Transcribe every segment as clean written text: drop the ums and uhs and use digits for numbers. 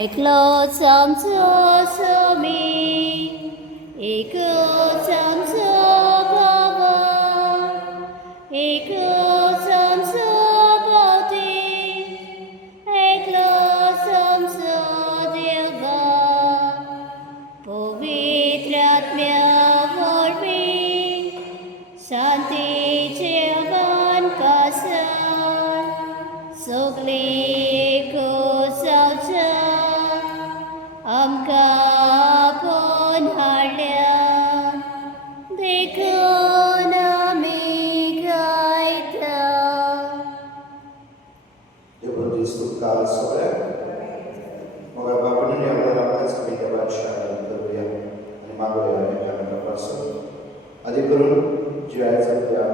एकलोच आमचो स्वामी, एकलोच आमचो बाबा, एकलोच आमचो भोवती, एकलोच आमचो देवा, पवित्र आत्म्या वरवीं शांतीचे अगन पासर सगळीं एकूच जावच्या आमकां पण हाडल्या देखून आमी गायता. Devo स्तुतकाल सगळ्यांक मग बाबून यावर आपल्याच आमी देवाची आराधना करूया आणि मागूया एकामेकांपासून. आदी करून जी आयज आपल्या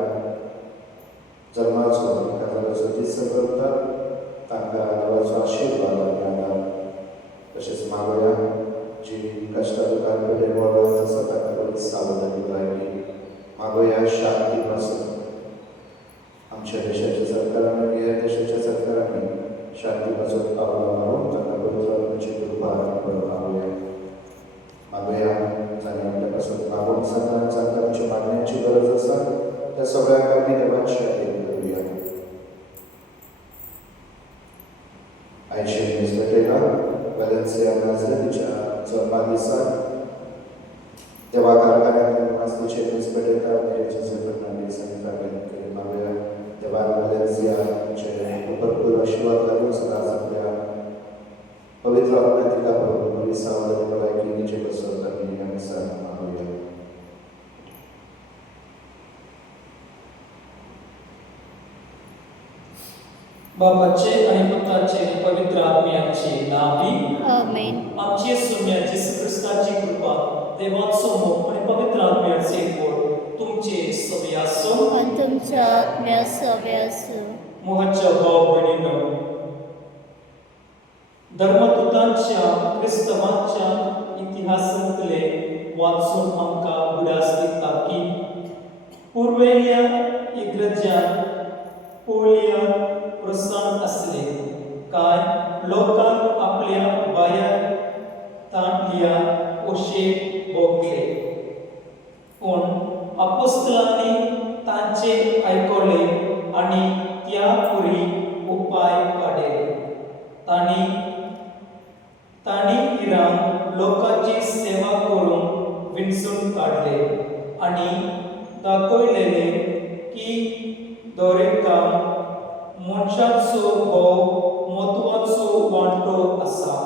जन्माचो काजाराचो दीस करता तांकां देवाचो आशिर्वाद मेळटा. तशेंच मागूया जी कश्टा दुखान भितर वळत आसा ताका बरी सावधानी लायली. मागूया शांती पासून आमच्या देशाच्या सरकारान ह्या देशाच्या सरकारांनी शांती पासून पावलां मारून ताका पवित्र कृपा मागूया. मागूया जाणी आपल्या पासून मागूंक जाता आमच्या मागण्यांची गरज आसा त्या सगळ्यांक आमी देवाची आराधना करूया. आयचे मिस्टेला वॅलेन्सिया नाझरेथच्या जल्मा दिसाक देवा कारखान्यात मास्तीचे मिस्पेटेकार मेरेचे फर्नांडीस आनी तागेले मागूया देवान वॅलेन्सियाचे भरपूर आशिर्वाद घालून सदांच आपल्या पवित्र आत्म्या तिका बरी सावधानी भलायकी निजे बसत आमी आमी सांग मागूया. बाबाचे आणि पुत्राचे आणि पवित्र आत्म्याचे नावी आमेन. आमचे सोम्या येशू ख्रिस्ताची कृपा देवाचो मोग आणि पवित्र आत्म्याचे गोड तुमचे सगळे आसो आणि तुमच्या आत्म्या सवे आसूं. मोहाच्या भाव भयणीनो, धर्मदूतांच्या क्रिस्तवांच्या इतिहासांतले वाचून आमकां बुडास दिता की पुर्वेल्या इग्रजान पोळिया प्रसन्न असले काय लोकांक आपल्या बाया तांटल्या ओशेक भोगले. पूण अपोस्तलांनी तांचे आयकले आनी त्या पुरी उपाय काडले. तांणी इराण लोकांची सेवा करून विंचून काडले आनी दाखयलेले की दरेका मनशाचो भोव म्हत्वाचो वांटो आसा.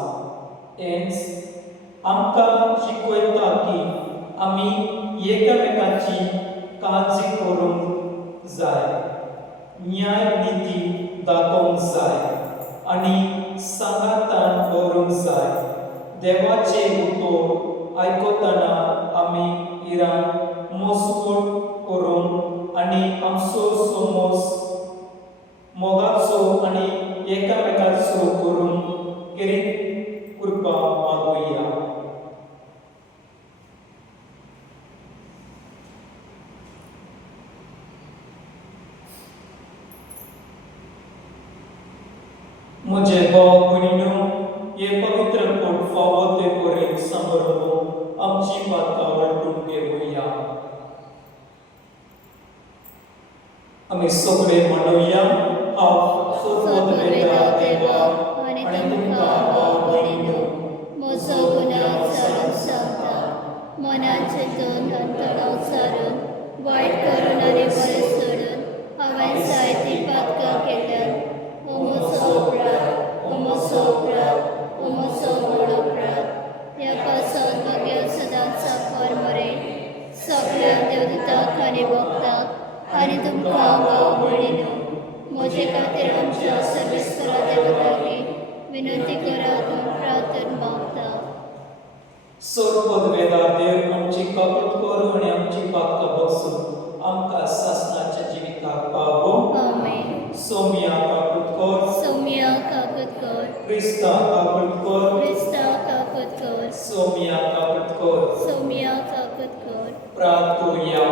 हेंच आमकां शिकयता की आमी एकामेकाची काळजी करूंक जाय, न्याय नीती दाखोवंक जाय आनी सांगातान दवरूंक जाय. देवाचे उतर आयकतना आमी इराण मजबूत करून आनी आमचो समज मोगाचो आनी एकामेकाचो करून गिरीत कृपा मागुया. म्हजे भाव भयणीनो, हे पवित्र कोट फावो ते परेन समोर आमची पातकां वळटून घेवया. आमी सगळे म्हणुया, हांव सोदवेता देवा आनी तुमकां भाव भयणीनो, म्हजो गुन्यांव जाणून सांगता. मनान चिंतून आनी तोंडान सारून वायट करून आनी बरें सोडून हांवें जायतीं पातकां केल्यात. ओ म्हजो अपराध, ओ म्हजो अपराध, ओ म्हजो व्हड अपराध. ह्या पासून म्हागे सदांच सांबाळ मरे सगळ्या देवदूतांक आनी भक्तांक आनी तुमकां भाव भयणीनो, म्हजे खातीर आमच्या सर्वेस्परा देवताकी विनंती करात म्हूण प्रार्थना मागता. सोदवेता देव आमची काकूट कर आनी आमची पातकां बसून आमकां सासणाच्या जिविताक पावो. आमेन. सोम्या काकूट कर, सौम्या काकूट कर, क्रिस्ता काकूट कर, क्रिस्ता काकूट कर, सोम्या काकूट कर. सौम्या काकूट कर. प्रार्थुया.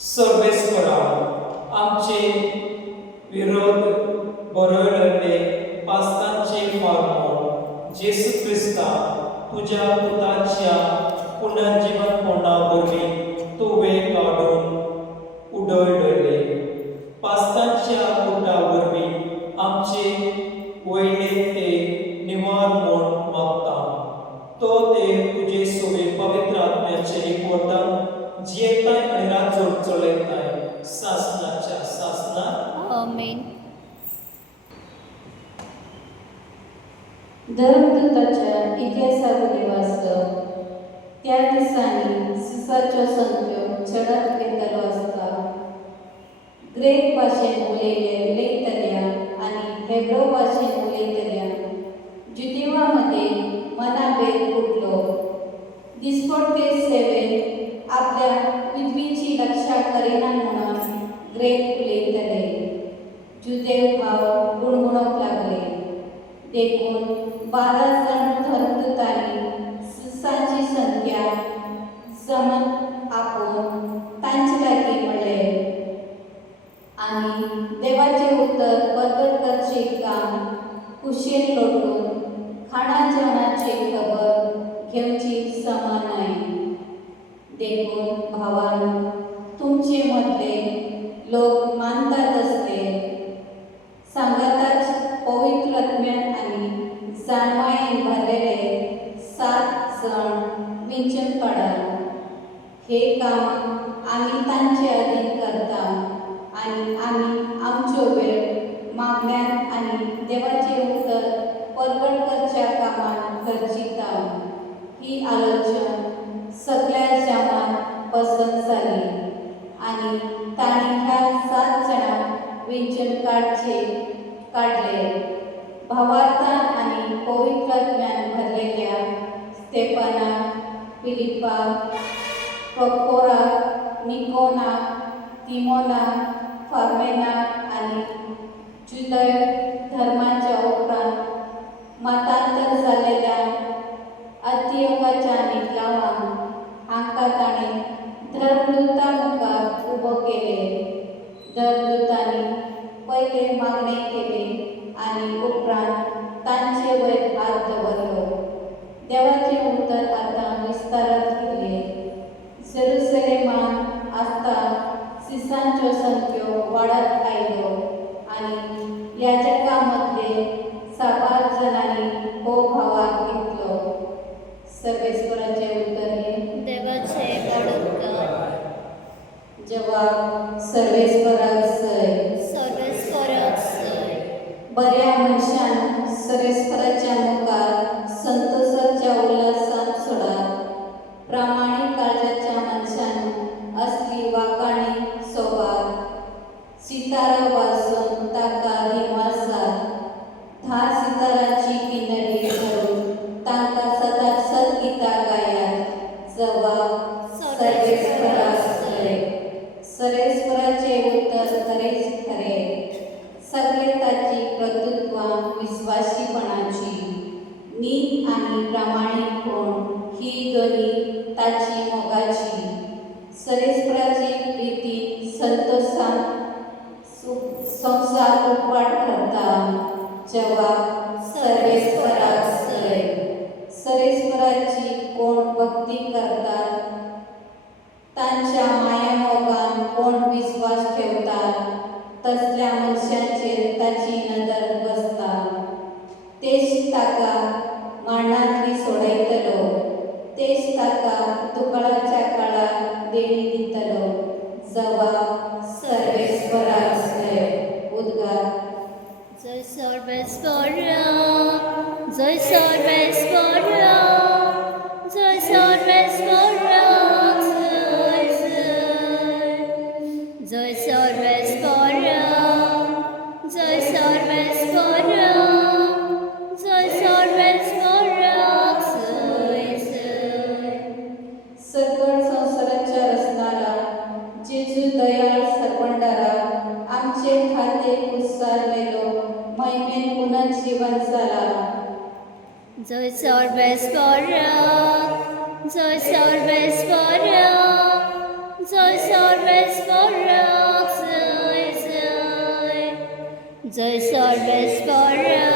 सर्वेस्परा आमचे विरोध बरोयले पास्तांचे निवार म्हूण जेसू क्रिस्ता तुज्या पुताच्या पुनर्जीवनपणावरवीं तुवें काडून उडयलेले पास्तांच्या पुटा वरवीं आमचे वयले ते निवार म्हूण मागता तो ते तुजे सोबे पवित्र आत्म्याचे एकवटान जियेताय आनी राजोर चलयताय सासनाच्या सासनात आमेन. धर्मदूताच्या इतिहासावरील वाचप. त्या दिसांनी सिसाच्यो संख्यो चडत वेतलो आसता. ग्रीक भाशेन उलयतल्या आनी हेब्रो भाशेन उलयतल्या जुदेवांमध्ये मनाभेद उठलो. दिसपट्टे सेवेन आपल्या विधवीची रक्षा करिना म्हणून ग्रीक उलयतले. जुदेव भाव गुणगुणोवंक लागले. देखून 12 जण धर्मदूतांनी सिसांची संख्या जमन आपोवन तांचे लागीं म्हणलें आनी देवाचें उतर परगट करचे काम कुशेन लोटून खाणा जेवणाची खबर घेवची समानाय. देखून भावांनो, तुमचे मदले लोक मानतात असले सांगाताच पवित्र आत्म्यान आनी जाणवायेन भरलेले 7 जण वेंचून काडा. हे काम आमी तांचे अधीन करता आनी आमी आमच्यो वेळ मागण्यांत आनी देवाचे उतर परगट करच्या कामान खर्चिता. ही आलोचना सगळ्या जमात पसंत जाली आनी तांणी ह्या 7 जणांक वेंचून काडले. भावार्थान आनी पवित्र आत्म्यान भरलेल्या स्तेफाना, फिलिप्पा, प्रोकोरा, निकोना, तिमोना, फार्मेना आनी जुदय धर्माच्या उपरांत मतांतर जाल्लेल्या अंतियोकाच्या निकलावांक हांकां ताणें धर्मदूता मुखार उबो केले. धर्मदूतांनी पयले मागणे केले आनी उपरांत तांचे वयर हात दवरलो. देवाचे उतर आतां विस्तारांत केले. जेरुसलेमान आसता सिसांच्यो संख्यो वाडत आयल्यो आनी याजकां मदले 7 जणांनी हो भावाक घेतलो. सर्वेस्वराचे उतर हे देवाचे काडूका. जवाब सर्वेस्वराक सय. सर्वेस्वराक सय. बऱ्या मनशान सर्वेस्वराच्या मुखार संतोषाच्या उल्हासान सोडात. प्रामाणीक काळजाच्या मनशान असली वाकाणी सोबात. सितारा वाजोवन ताका दिमासात. 10 सिताराची किन्नरी धरून तांकां सदांच सतगितां गायात. जवाब सर्वेस्वराक सय. सर्वेस्वराचे उतर खरेच खरे. सगळे ताची कर्तृत्वां विस्वासीपणाची. नीत आनी प्रामाणीकपण ही दोनी ताची मोगाची. सर्वेस्वराची प्रिती संतोषान संसार उपवाट करता. जवाब सर्वेस्वराक सय. सर्वेस्वराची कोण भक्ती करतात तांच्या मायामोगान कोण विश्वास ठेवतात तसल्या मनशांचेर ताची नदर बसता. तेच ताका मरणांतली सोडयतलो. तेच ताका दुकाळाच्या काळार देणी दितलो. जवाब सर्वेस्वराक सय. उद्गार. जय सर्वेस्वरा, जय सर्वेस्वरा, जय सर्वेस्वरा, जय जय. जय सर्वेस्वरा, जय सर्वेस्वरा, जय सर्वेस्वरा, जय जय. सकळ संसाराच्या रचनाला जेजू दयाळ सरपंडारा आमचे खाते कुसारलेलो महिमेन पुनर्जीवन जाला. जय सर्वेस्वरा, जय सर्वेस्वरा, जय सर्वेस्वरा, जय जय. जय सर्वेस्वरा,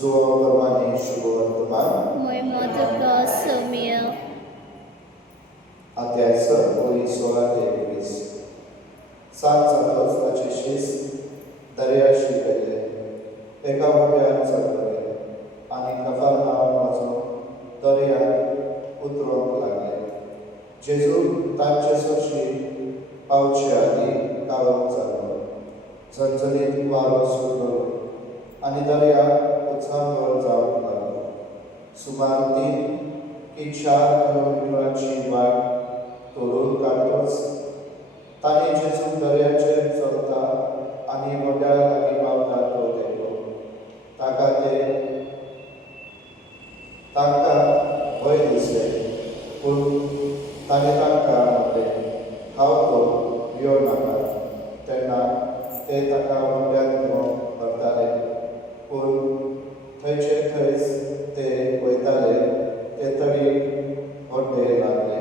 प्रमाणे शुभवर्तमान Moimatuka Somia. अध्याय 16 ते 21. सांज जाताच ताचे शिस्त दर्याशी गेले. एका व्हड्यार चडले आनी कफरनाहूमाचो दर्याक उतरूंक लागले. जेजू तांचे सुरशी पावचे आदीं काळोख जालो. झणझणीत वारो सुटलो आनी दर्या उचांबर जावंक लागलो. सुमार 3 की 4 किलोमिटराची वाट तोडून काडटच तांणी जेजू दर्याचेर चलता आनी व्हड्या लागीं पावता तो देखलो. तांकां भंय दिसलें, पूण ताणें तांकां म्हणलें, हांव तो, भियो नाकात. तेन्ना ते ताका व्हड्यांत घेवन व्हरताले, पूण थंयचे थंयच ते वयताले ते तडीक व्हड्डे लागले.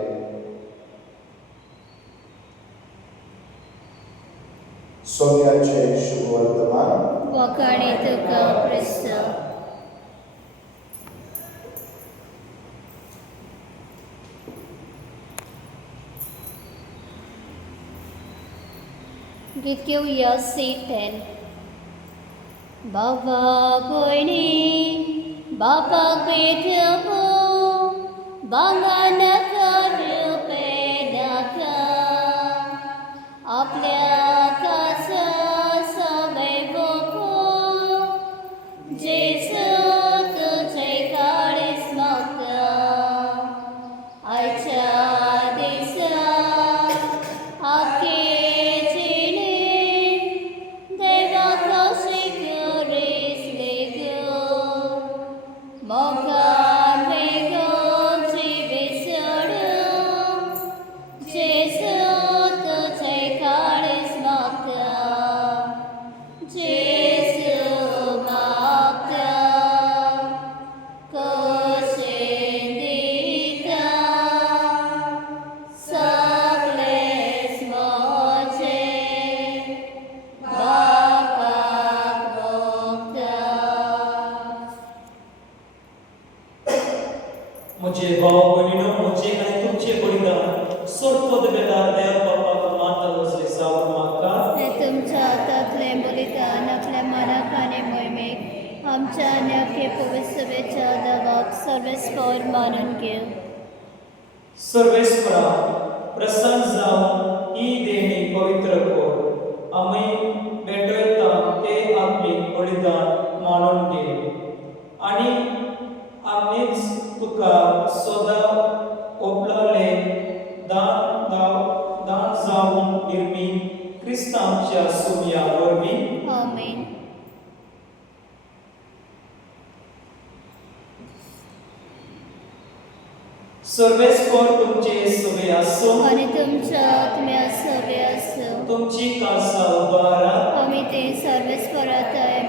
सोम्याचे शुभवर्तमान. Wakaणituka Krista. Gitgewya Satan. Baba Boini, Baba Gitapo, Banganaka Rupedaka, Aplia Kasa Sabevoko, Jesu to take our smoker, Aicha Disa, Aki. मुझे भाव बहिणीनो, मुझे आणि तुमचे बलिदान सोडतो बेदार देव बापाक मानता असले सावर माका. हे तुमच्या हातातले बलिदान आपल्या मनाक आणि मोहिमेक आमच्या आणि अख्खे पवित्रतेच्या दबाक सर्वेस्पर मानून घेऊ. सर्वेस्परा प्रसन्न जावन ही देणी पवित्र कर. आम्ही भेटयता ते आत्मीक बलिदान मानून घे आणि आम्हीच तुका सदा ओपलाले दान जावन निर्मी क्रिस्तांच्या सोम्या वरवीं. आमेन. सर्वेस्पर तुमचे सगळे आसो आणि तुमच्या आत्म्या सगळे असो. तुमची काळसा उबारा. आम्ही ते सर्वेस्परात आहे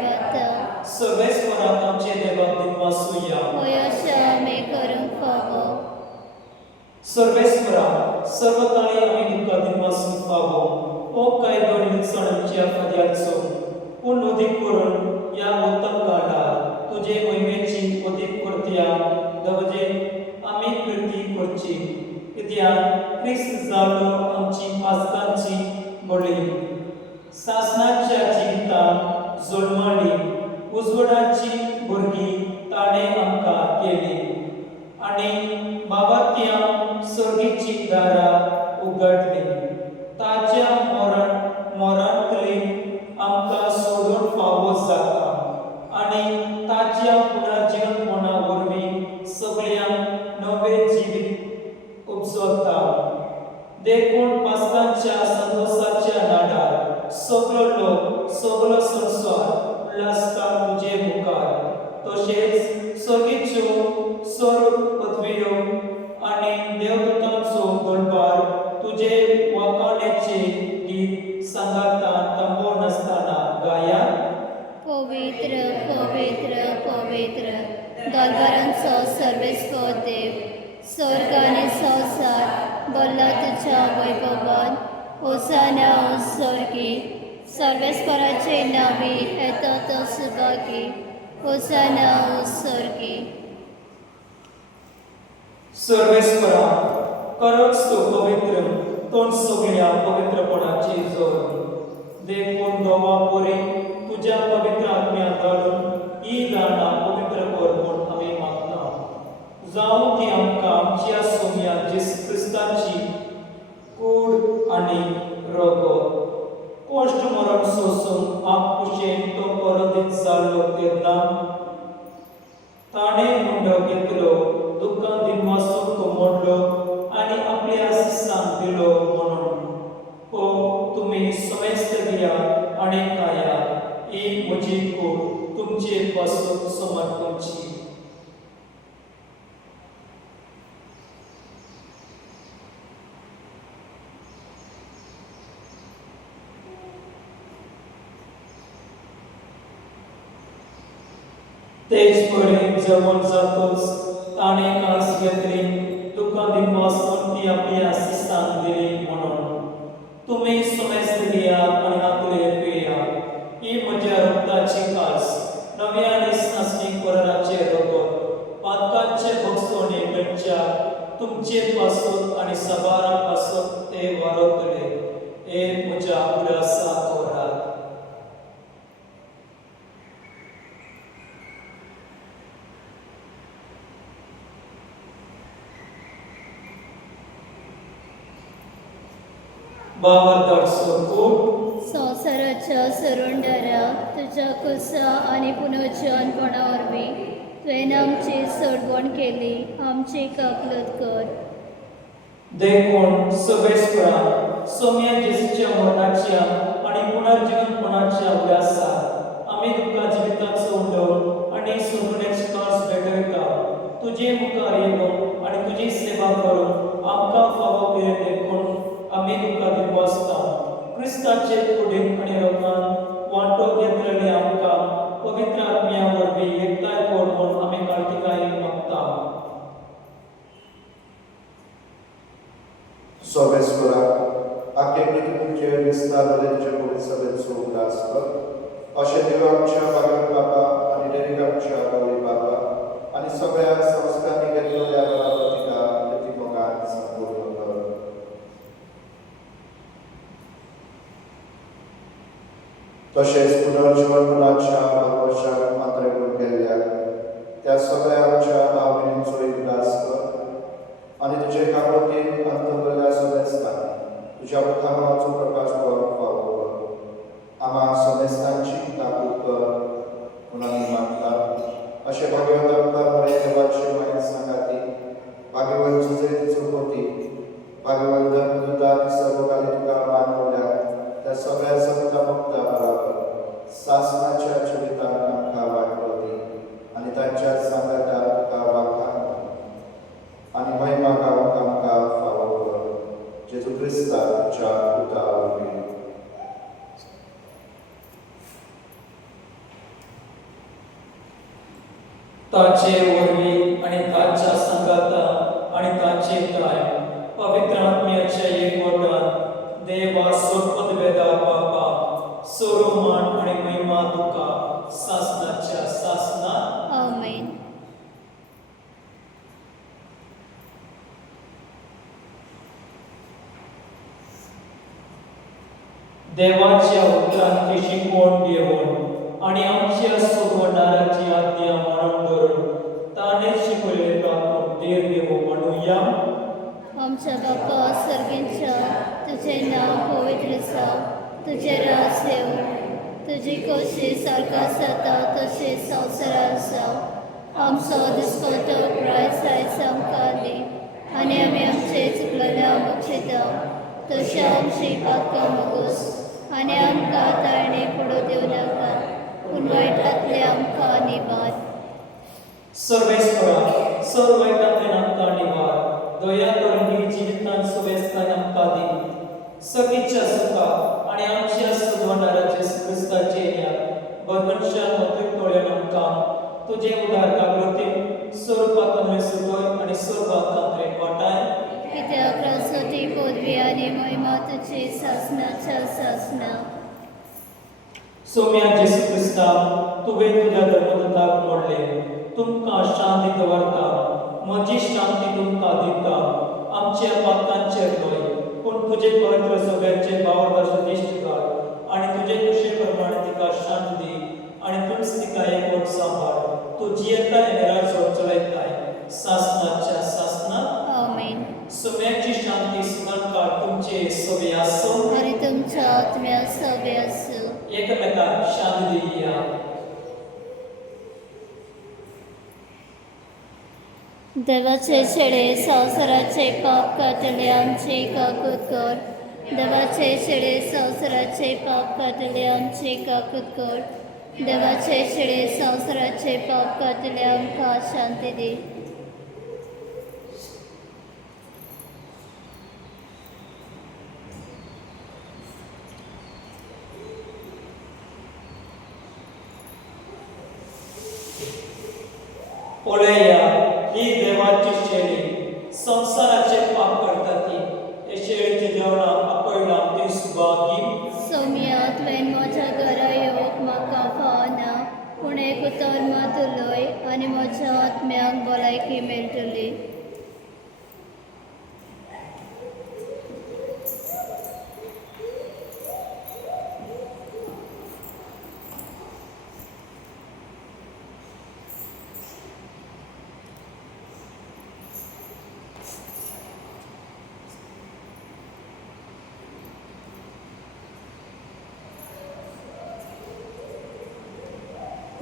सर्वेस्परात आमचे देवाक दिनवासूया. होयशा आम्ही करूंक फावो. सर्वेस्परा सर्व काळी आम्ही तुका दिनवासून फावो. ओ काय दोन सणांच्या फाद्याचो पूण उदीक करून या उत्तम काळात तुझे महिमेची उदीक करत्या दवजे आम्ही कृती करची. कित्याक ख्रिस्त जालो आमची पासकांची बळी. सासणाच्या जिवितांत जोडमाडी उजवडाची भुरगीं ताणें आमकां केली आनी बाबात्या सर्गीची दारां उगडली. ताच्या मोरांतली आमकां सोडून फावो जाता आनी ताच्या पुनर्जीवनपणा वरवीं सगळ्यांक नवें जिवीत उपजता. देखून पासकांच्या संतोषाच्या नाडार सगळो लोक सगळो संवसार उल्हासता तुजे मुखार. तशेंच सर्गीच्यो सर्व पदव्यो आनी देवदूतांचो दरबार तुजे वाखाणेचे गीत सांगाता तंबो नासतना गाया. पवित्र पवित्र पवित्र दरबारांचो सर्वेस्पर देव, स्वर्ग आनी संवसार भरला तुज्या वैभवान. होसाना स्वर्गी सर्वेस्पराचे नावी येता तो सुभागी. होसाना उत्सर्गी सर्वेस्परा खरंच तू पवित्र तोंड सगळ्या पवित्रपणाची जोड देखून दोवा पोरी तुझ्या पवित्र आत्म्या धाडून ही दाना पवित्र कर म्हूण आमी मागता जावं ती आमकां आमच्या सोम्या जेस क्रिस्ताची कूड आनी रगत कोश्ट मरण सोसून आपकुशेन तो परतीत जाल्लो तेन्ना ताणें मुंडो घेतलो दुःखां दिनवासून तो मोडलो आनी आपल्या शिसांक दिलो म्हणून हो तुमी समेस्त घेया आनी खाया ही म्हजी कूड तुमचे पासून समर्पणची तेच बरें जवळ जातोच ताणें कास घेतली तुका दिनवासून ती आपल्या शिसांक दिली म्हणून तुमी समेस्त घेयात आनी हातले पिया ही म्हज्या रक्ताची कास नव्या आनी सासणी कोराचे रगत पातकांचे भोगसोणे गंच्या तुमचे पासून आनी सबारा पासून ते वारतले हे म्हज्या उलासा तोरात बावरदारसो कूड संवसाराच्या सरोंडाराक तुज्या कुसा आनी पुनर्जन्मपणा वरवीं तुवें आमची सोडवण केली आमची काकलत कर देखून सगळेस्परा सोम्या जेसूच्या मरणाच्या आनी पुनर्जीवनपणाच्या उलासार आमी तुका जिविताचो उंडो आनी सुरगण्याची कास भेटयता तुजे मुखार येवन आनी तुजी सेवा करून आमकां फावो केले देखून आमी तुका दिवसता क्रिस्ताचे कुडीन आनी रगान वांटो घेतलेले आमकां पवित्र आत्म्या वरवीं एकठांय कर म्हूण आमी कार्तिकायेक मागता सर्वेस्परा आख्खे पृथ्वीचे विस्तार तुझे पवित्र सभेचो उल्हास कर अशें देव आमच्या वागड बाबा आनी डेरेक आमच्या गौरी बाबा आनी सगळ्या संस्थांनी घेतलेल्या बराबतीका प्रतिमोगान संपूर्ण कर तशेंच पुनर्जीवनपणाच्या भरवशाक मात्र करून गेल्ल्या त्या सगळ्या आमच्या भाव भयणींचो उल्हास कर आनी तुजे कामतीन अंतरल्या समेस्तांनी तुज्या मुखाराचो प्रकाश फावो कर आम्हा समेस्तांची ताकूद कर म्हणून आमी मागता अशें भगवंत आमकां बरे देवाचे मागीर सांगाती भाग्यवन जिजे चुकोती भाग्यवन धर्मदूता आनी सर्वकाली तुका मानवल्या त्या सगळ्या संत भक्ता बरोबर सासणाच्या जिवितांत आमकां वाटपती आनी तांच्या सांगातार तुका वाखाण आनी महिमा गावूंक आमकां फावो कर जेजू क्रिस्ताच्या पुता वरवीं ताचे वरवीं आनी ताच्या संगाता आनी ताचे त्राय पवित्र आत्म्याच्या एकवटान देवा सोपद वेदा बाबा सोरोमान आनी महिमा तुका सासनाच्या सासना आमेन देवाच्या उतरांची शिकवण घेवन आनी आमच्या सोडवणाऱ्याची आज्ञा मरण धरून ताणें शिकयले तातूंत देर देव म्हणुया आमच्या बापा सर्गेंच्या तुझें नांव पवित्र जावं तुजें राज येवं तुजी कशी सारका जाता तशें संवसारांत जावं आमचो दिसपट्टो प्रायस आयज आमकां दी आनी आमी आमचे चुकलेल्या मुक्षिता तशें आमची पातकां मागोस आनी आमकां ताळणे पडू दिवं नाका पूण वायटांतले आमकां निवाड सर्वेस्परा सर्व वायटांतल्यान आमकां निवार दया करून ही जिवितांत सुवेस्ताय आमकां दी सगळीच्या सुखा आनी आमच्या सदवणाऱ्याचे क्रिस्ताचे येण्याक बरमनशान मतीक तोळ्यान आमकां तुजे उदार कागृतीन स्वरुपांत सुगय आनी सर्वांत वाटाय कित्याक राजवटी पदवी आनी महिमा तुजी सासनाच्या सासना सोम्या जेसू क्रिस्ता तुवें तुज्या धर्मदूत बंदाक मोडले तुमकां शांती दवरता म्हजी शांती तुमकां दिता आमच्या पातकांचेर न्हय पूण तुजे पवित्र सगळ्यांचे बावरदाचे दिश्ट काड आनी तुजे कुशे प्रमाणे तिका शांत दी आनी तुमच तिका एकवट सांबाळ तू जियेता निराजो चलयताय सासनाच्या सासनात आमेन. सुम्याची शांती सुमनकाळ तुमचे सोबे आसो आणि तुमच्या आत्म्या सभे असो. एकमेकांक शांत दिया. देवाचे छेडे संवसाराचे पाप कातले आमचे काकूत कर. देवाचे छेडे संवसाराचे पाप कातले आमचे काकूत कर. देवाचे छेडे संवसाराचे पाप कातले आमकां शांती दी. पळया ही देवाची शेळी संसाराचे पाप करता ती हे शेळीचे जेवणा आपयला ती सुभागी सौम्या तुवें म्हज्या घरा येवंक म्हाका फावना पूण एक उतर मात उलय आनी म्हज्या आत्म्याक भलायकी मेळटली.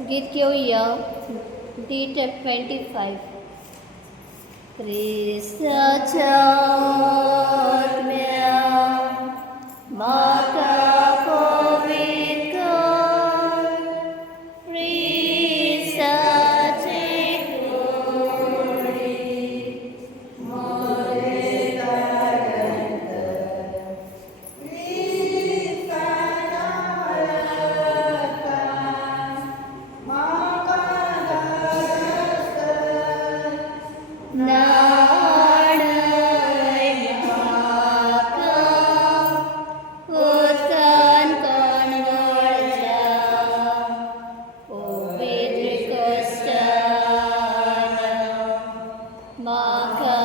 गीत घेऊया D25. क्रिस्ताच्या आत्म्या म्हाका पवित्र कर. क्रिस्ताचे कुडी मोरे तारण कर. नाडय म्हाका उदकान कणवळच्या पवित्र कश्टान म्हाका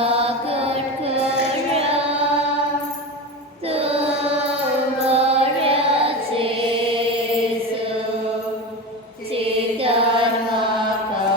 घट करा. तूं बऱ्या जेजू चितान म्हाका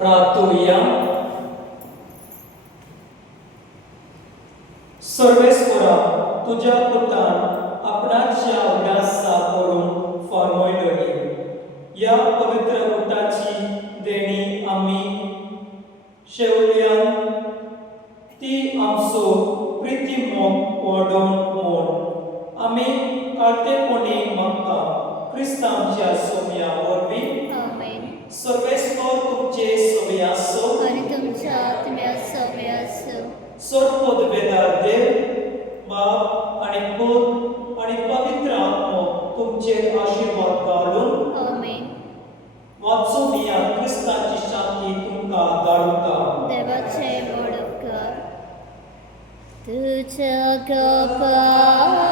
प्रार्थूया. सर्वेस्वरा तुझ्या पुतान आपणाच्या उदासा करून फॉर्मयलोली या पवित्र उठाची देणी आम्ही शेवल्यान ती आमचो प्रिती मोग वाडोवन मोड आम्ही कार्तेपणी मागता क्रिस्तांच्या सोम्या वरवीं. आमेन. सर्वेस्वर तुमचे सोबे आसो आणि तुमच्या आत्म्या सभे असो. सर्वपद वेदार देव बाप आणि पूत आणि पवित्र आत्मो तुमचेर आशीर्वाद घालून आमेन. वाचून या क्रिस्ताची शांती तुमकां धाडटा. देवाचे बळ तुझ्या कपाळाची